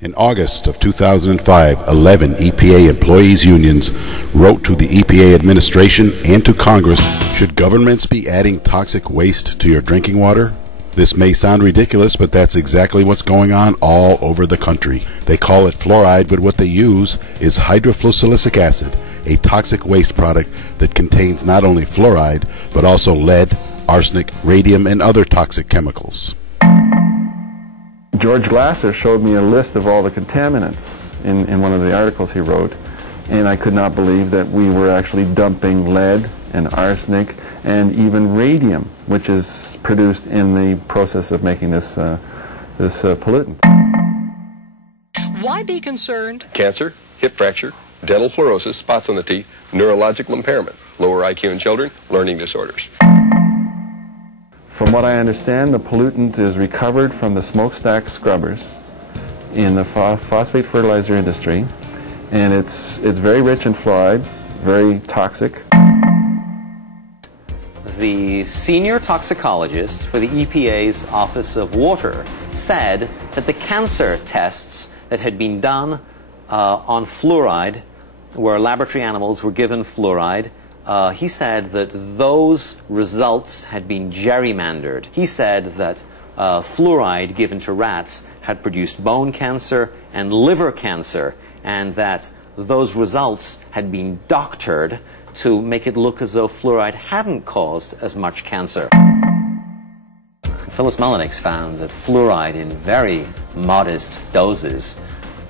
In August of 2005, 11 EPA employees' unions wrote to the EPA administration and to Congress, should governments be adding toxic waste to your drinking water? This may sound ridiculous, but that's exactly what's going on all over the country. They call it fluoride, but what they use is hydrofluosilicic acid, a toxic waste product that contains not only fluoride, but also lead, arsenic, radium, and other toxic chemicals. George Glasser showed me a list of all the contaminants in one of the articles he wrote, and I could not believe that we were actually dumping lead and arsenic and even radium, which is produced in the process of making this pollutant. Why be concerned? Cancer, hip fracture, dental fluorosis, spots on the teeth, neurological impairment, lower IQ in children, learning disorders. From what I understand, the pollutant is recovered from the smokestack scrubbers in the phosphate fertilizer industry, and it's very rich in fluoride, very toxic. The senior toxicologist for the EPA's Office of Water said that the cancer tests that had been done on fluoride, where laboratory animals were given fluoride, he said that those results had been gerrymandered. He said that fluoride given to rats had produced bone cancer and liver cancer, and that those results had been doctored to make it look as though fluoride hadn't caused as much cancer. Phyllis Mullenix found that fluoride in very modest doses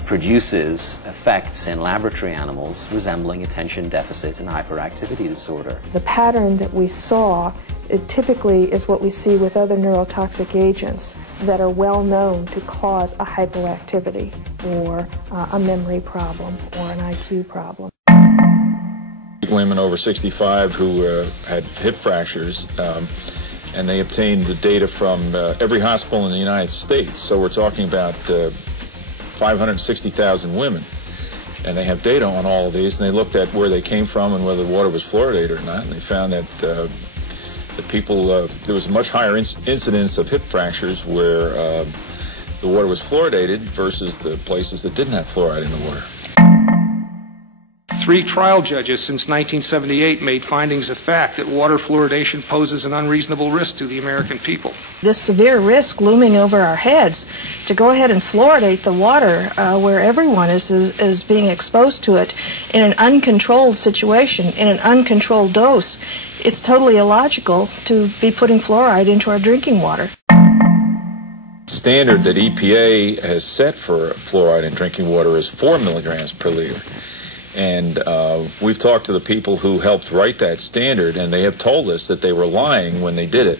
produces effects in laboratory animals resembling attention deficit and hyperactivity disorder. The pattern that we saw, it typically is what we see with other neurotoxic agents that are well known to cause a hyperactivity or a memory problem or an IQ problem. Women over 65 who had hip fractures, and they obtained the data from every hospital in the United States. So we're talking about 560,000 women, and they have data on all of these, and they looked at where they came from and whether the water was fluoridated or not, and they found that the people, there was a much higher incidence of hip fractures where the water was fluoridated versus the places that didn't have fluoride in the water. 3 trial judges since 1978 made findings of fact that water fluoridation poses an unreasonable risk to the American people. This severe risk looming over our heads to go ahead and fluoridate the water where everyone is being exposed to it in an uncontrolled situation, in an uncontrolled dose, it's totally illogical to be putting fluoride into our drinking water. Standard that EPA has set for fluoride in drinking water is 4 milligrams per liter. And we've talked to the people who helped write that standard, and they have told us that they were lying when they did it.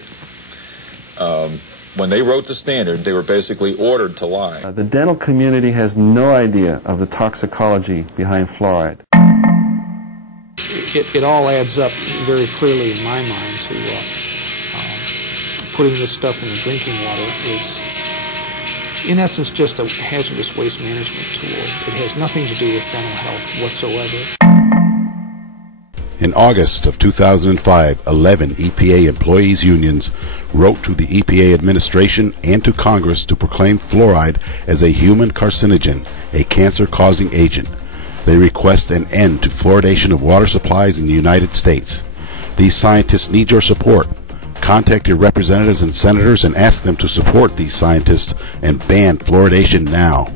When they wrote the standard, they were basically ordered to lie. The dental community has no idea of the toxicology behind fluoride. It all adds up very clearly in my mind to putting this stuff in the drinking water is, in essence, just a hazardous waste management tool. It has nothing to do with dental health whatsoever. In August of 2005, 11 EPA employees' unions wrote to the EPA administration and to Congress to proclaim fluoride as a human carcinogen, a cancer-causing agent. They request an end to fluoridation of water supplies in the United States. These scientists need your support. Contact your representatives and senators and ask them to support these scientists and ban fluoridation now.